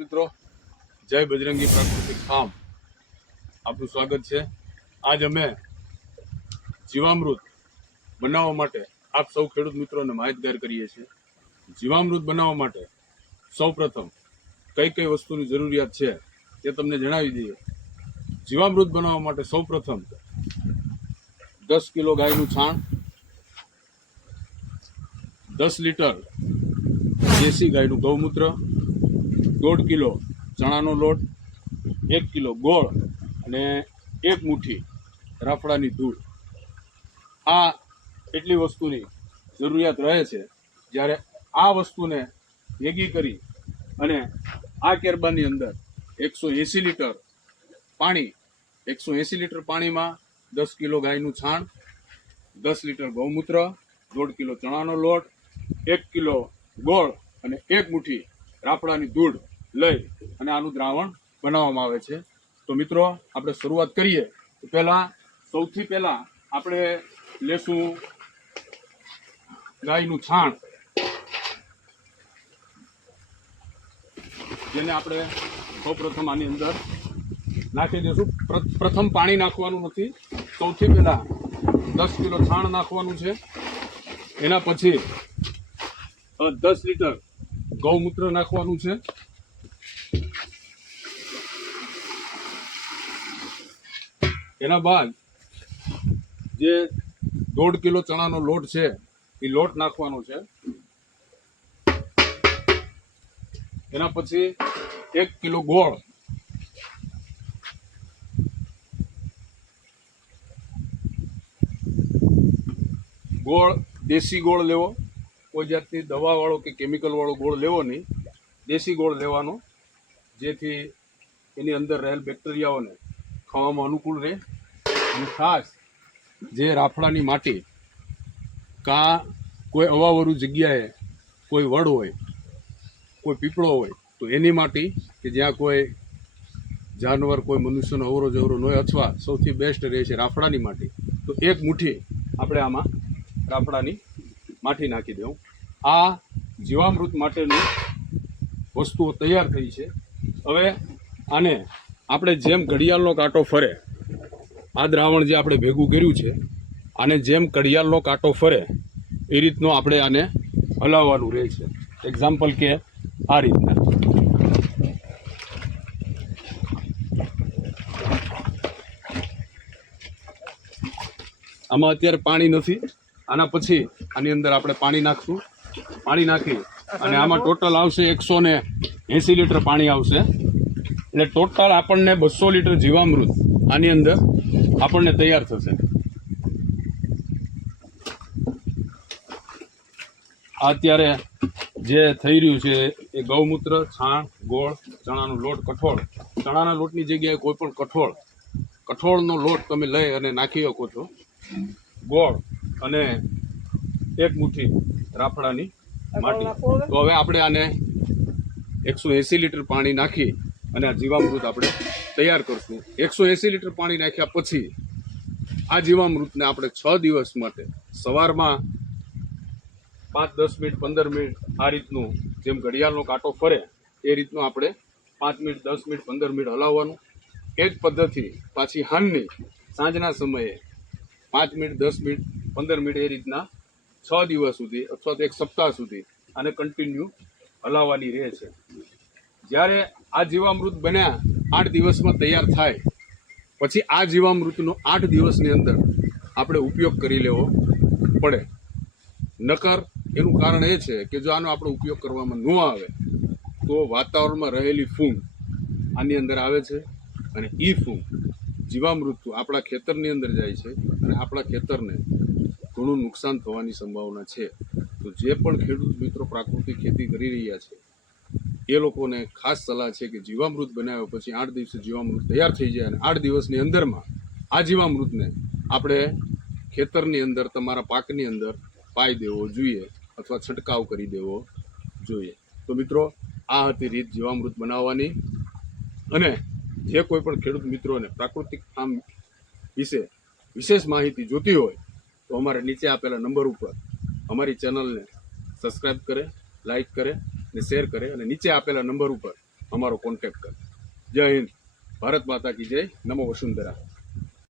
મિત્રો, જય બજરંગી પ્રાકૃતિક ફાર્મ આપનું સ્વાગત છે। આજ અમે જીવામૃત બનાવવા માટે આપ સૌ ખેડૂત મિત્રોને માહિતગાર કરીએ છીએ। જીવામૃત બનાવવા માટે સૌપ્રથમ કઈ કઈ વસ્તુની જરૂરિયાત છે તે તમને જણાવી દઈએ। જીવામૃત બનાવવા માટે સૌપ્રથમ 10 કિલો ગાયનું છાણ, 10 લીટર દેશી ગાયનું ગૌમૂત્ર, 1.5 કિલો ચણાનો લોટ, 1 કિલો ગોળ અને 1 મુઠ્ઠી રાફડાની ધૂળ। આ એટલી વસ્તુની જરૂરિયાત રહે છે। જ્યારે આ વસ્તુને ભેગી કરી અને આ કેરબાની અંદર 180 લીટર પાણી, 180 લીટર પાણીમાં 10 કિલો ગાયનું છાણ, 10 લીટર ગૌમૂત્ર, 1.5 કિલો ચણાનો લોટ, 1 કિલો ગોળ અને 1 મુઠ્ઠી રાફડાની ધૂળ લઈ અને આનું દ્રાવણ બનાવવામાં આવે છે। તો મિત્રો, આપણે શરૂઆત કરીએ તો સૌથી પહેલા આપણે લેશું ગાયનું છાણ, જેને આપણે સૌપ્રથમ આની અંદર નાખી દઈશું। પ્રથમ પાણી નાખવાનું નથી, સૌથી પહેલા 10 કિલો છાણ નાખવાનું છે। એના પછી 10 લીટર ગૌમૂત્ર નાખવાનું છે। એના બાદ જે 1.5 કિલો ચણાનો લોટ છે એ લોટ નાખવાનો છે। એના પછી 1 કિલો ગોળ, દેશી ગોળ લેવો, કોઈ જાતની દવાવાળો કે કેમિકલવાળો ગોળ લેવો નહીં, દેશી ગોળ લેવાનો, જેથી એની અંદર રહેલ બેક્ટેરિયાઓને ખાવામાં અનુકૂળ રહે। અને ખાસ જે રાફડાની માટી કાં કોઈ અવાવરું જગ્યાએ કોઈ વડ હોય, કોઈ પીપળો હોય, તો એની માટી કે જ્યાં કોઈ જાનવર, કોઈ મનુષ્યનો અવરો જવરો ન હોય, અથવા સૌથી બેસ્ટ રહે છે રાફડાની માટી, તો 1 મુઠ્ઠી આપણે આમાં રાફડાની માટી નાખી દઉં। આ જીવામૃત માટેની વસ્તુઓ તૈયાર થઈ છે। હવે આને આપણે જેમ ઘડિયાળનો કાંટો ફરે, આ દ્રાવણ જે આપણે ભેગું કર્યું છે, આને જેમ ઘડિયાળનો કાંટો ફરે એ રીતનો આપણે આને હલાવવાનું રહે છે। એક્ઝામ્પલ કે આ રીતના આમાં અત્યારે પાણી નથી, આના પછી આની અંદર આપણે પાણી નાખશું। પાણી નાખી અને આમાં ટોટલ આવશે 180 લીટર પાણી આવશે। એટલે ટોટલ આપણને 200 લીટર જીવામૃત આની અંદર આપણને તૈયાર થશે। અત્યારે જે થઈ રહ્યું છે એ ગૌમૂત્ર, છાણ, ગોળ, ચણાનો લોટ, કઠોળ, ચણાના લોટની જગ્યાએ કોઈ પણ કઠોળનો લોટ તમે લઈ અને નાખી શકો છો, ગોળ અને 1 મુઠ્ઠી રાફડાની માટી। તો હવે આપણે આને 180 લીટર પાણી નાખી અને આ જીવામૃત આપણે તૈયાર કરશું। 180 લીટર પાણી નાખ્યા પછી આ જીવામૃતને આપણે 6 દિવસ માટે સવારમાં 5, 10 મિનિટ, 15 મિનિટ આ રીતનું, જેમ ઘડિયાળનો કાંટો ફરે એ રીતનું આપણે 5 મિનિટ, 10 મિનિટ, 15 મિનિટ હલાવવાનું। એ જ પદ્ધતિ પાછી સાંજના સમયે 5 મિનિટ, 10 મિનિટ, 15 મિનિટ એ રીતના 6 દિવસ સુધી અથવા તો 1 સપ્તાહ સુધી આને કન્ટિન્યુ હલાવવાની રહે છે। જ્યારે આ જીવામૃત બન્યા 8 દિવસમાં તૈયાર થાય પછી આ જીવામૃતનો 8 દિવસની અંદર આપણે ઉપયોગ કરી લેવો પડે। નકર એનું કારણ એ છે કે જો આનો આપણે ઉપયોગ કરવામાં ન આવે તો વાતાવરણમાં રહેલી ફૂંક આની અંદર આવે છે, અને એ ફૂંક જીવામૃત આપણા ખેતરની અંદર જાય છે અને આપણા ખેતરને ઘણું નુકસાન થવાની સંભાવના છે। તો જે પણ ખેડૂત મિત્રો પ્રાકૃતિક ખેતી કરી રહ્યા છે એ લોકોને ખાસ સલાહ છે કે જીવામૃત બનાવ્યા પછી 8 દિવસે જીવામૃત તૈયાર થઈ જાય અને 8 દિવસની અંદરમાં આ જીવામૃતને આપણે ખેતરની અંદર, તમારા પાકની અંદર પાઈ દેવો જોઈએ અથવા છંટકાવ કરી દેવો જોઈએ। તો મિત્રો, આ હતી રીત જીવામૃત બનાવવાની। અને જે કોઈ પણ ખેડૂત મિત્રોને પ્રાકૃતિક ફાર્મ વિશે વિશેષ માહિતી જોતી હોય તો અમારે નીચે આપેલા નંબર ઉપર અમારી ચેનલને સબસ્ક્રાઈબ કરે, લાઈક કરે અને શેર કરે, અને નીચે આપેલા નંબર ઉપર અમારો કોન્ટેક્ટ કર. જય હિન્દ, ભારત માતા કી જય, નમો વસુંધરા.